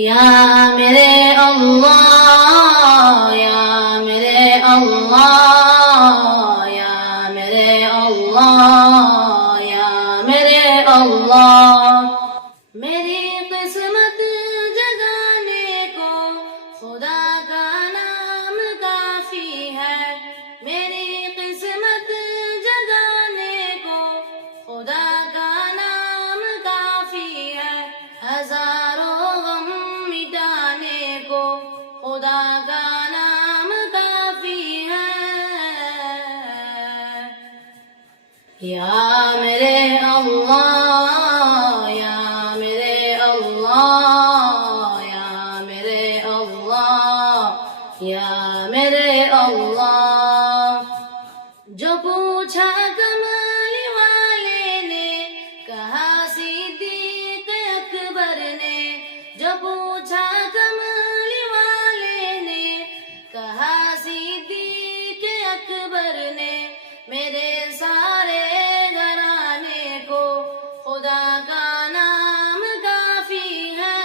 یا میرے اللہ، یا میرے اللہ، یا میرے اللہ، یا میرے اللہ۔ میری قسمت جگانے کو خدا کا نام کافی ہے، میری قسمت جگانے کو خدا کا نام کافی ہے، ہزاروں غم مٹانے کو خدا کا نام کافی ہے۔ یا میرے اللہ، یا میرے اللہ، یا میرے اللہ، یا میرے اللہ۔ جو پوچھا کمالی والے نے، کہا صدیق اکبر نے، جو پوچھا کمالی والے نے، کہا صدیق اکبر نے، میرے سارے گھرانے کو خدا کا نام کافی ہے۔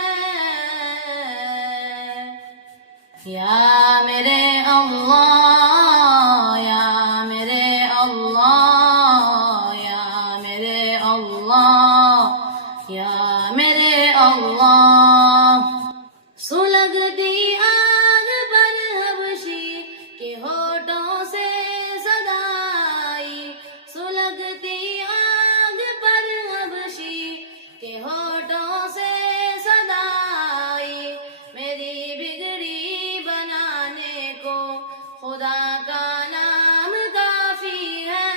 یا میرے اللہ، یا میرے اللہ، یا میرے اللہ، یا میرے اللہ۔ سلگتی آگ پر حبشی کے ہونٹوں سے صدا آئی، سلگتی آگ پر حبشی کے ہونٹوں سے صدا آئی، میری بگڑی بنانے کو خدا کا نام کافی ہے۔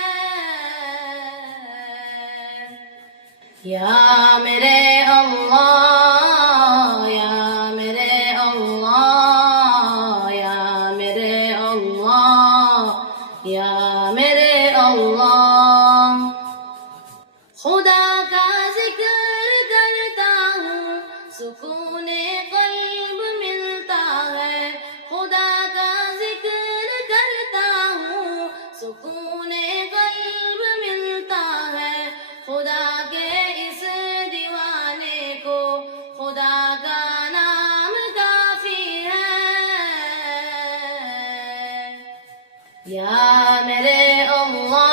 یا میرے اللہ، یا میرے اللہ، یا میرے اللہ، یا میرے اللہ۔ خدا کا ذکر کرتا ہوں، سکون قلب ملتا ہے، خدا کا ذکر کرتا ہوں، سکون قلب ملتا ہے، خدا کے اس دیوانے کو خدا کا نام کافی ہے۔ یا میرے اللہ،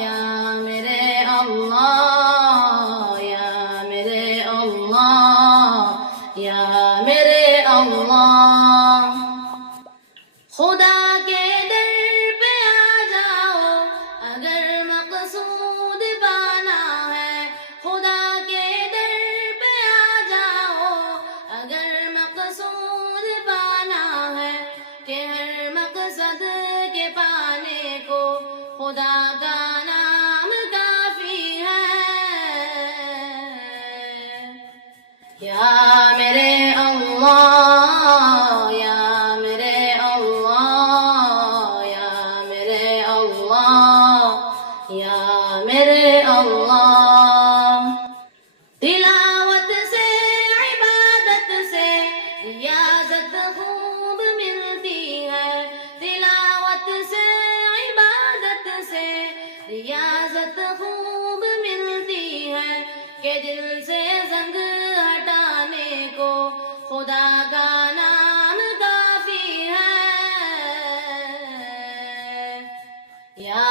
یا میرے اللہ، یا میرے اللہ، یا میرے اللہ۔ خدا کے در پہ آ جاؤ اگر مقصود پانا ہے، خدا کے در پہ آ جاؤ اگر مقصود پانا ہے، کہ ہر مقصد کے پانے کو خدا کا نام کافی ہے۔ یا میرے اللہ، یا میرے اللہ، یا میرے اللہ، یا میرے اللہ۔ تلاوت سے عبادت سے ریاضت خوب ملتی ہے، تلاوت سے عبادت سے ریاضت خوب ملتی ہے، کہ دل سے زنگ ہٹانے کو خدا کا نام کافی ہے۔ یا